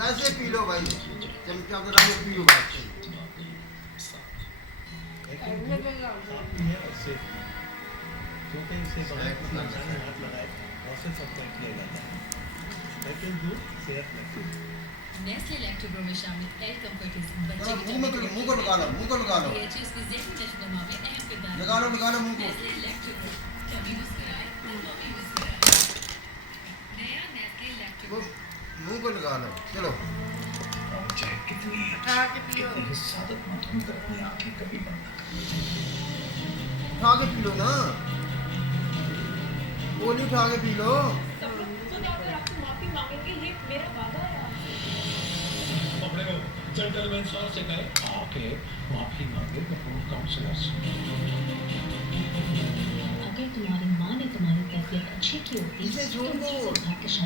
ऐसे P low भाई, चमचा बना के पी लो भाई। क्योंकि इससे हाथ लगाए प्रोसेस ऑफ किया जाता है, लेकिन जो सेहत में नेस्ले लैक्टोग्रो में शामिल एल कंफर्टिस बच्चे के मुंह को लगा लो, मुंह को लगा लो, ये चीज की ज़हनी नशोनुमा में अहम किरदार लगा लो मुंह को। नेस्ले लैक्टोग्रो कभी मुस्कुराए कभी मुस्कुराए नया नेस्ले लैक्टोग्रो मुंह को लगा लो। चलो चाहे कितनी सादतमंद हूं पर अपनी आंखें कभी बंद ना करें। उठा के पी लो ना, गोली उठा के पी लो। आपसे माफी मांगेंगे, ये मेरा वादा है आपसे। अपने को जेंटलमैन सॉरी से कहे आके माफी मांगे अपने काउंसलर से। अगर तुम्हारी माँ ने तुम्हारी तबीयत अच्छी की होती इसे छोड़ दो, तो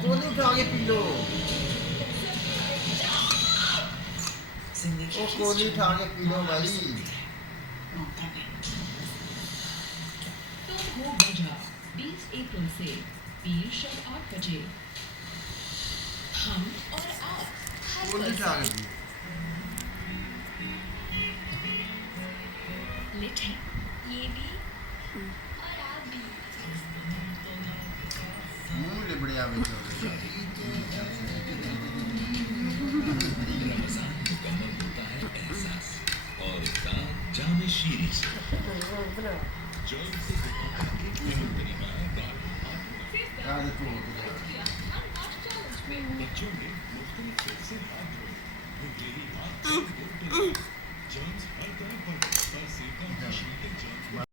गोली उठा के पी लो। ओ गोली उठा के पी लो भाई। तुम हो बजा 20 अप्रैल से पीर शाम 8 बजे हम और आप हर गोली पल उठा के पी। लिट है ये भी और आप भी मुंह लिबड़िया भी तो और साथ जामे शीरी से जॉन से तरीका है यार तो बच्चों ने मुख्तलिफ से हाथ धोए, यही हाथ जॉन्स हर तरह पर सेका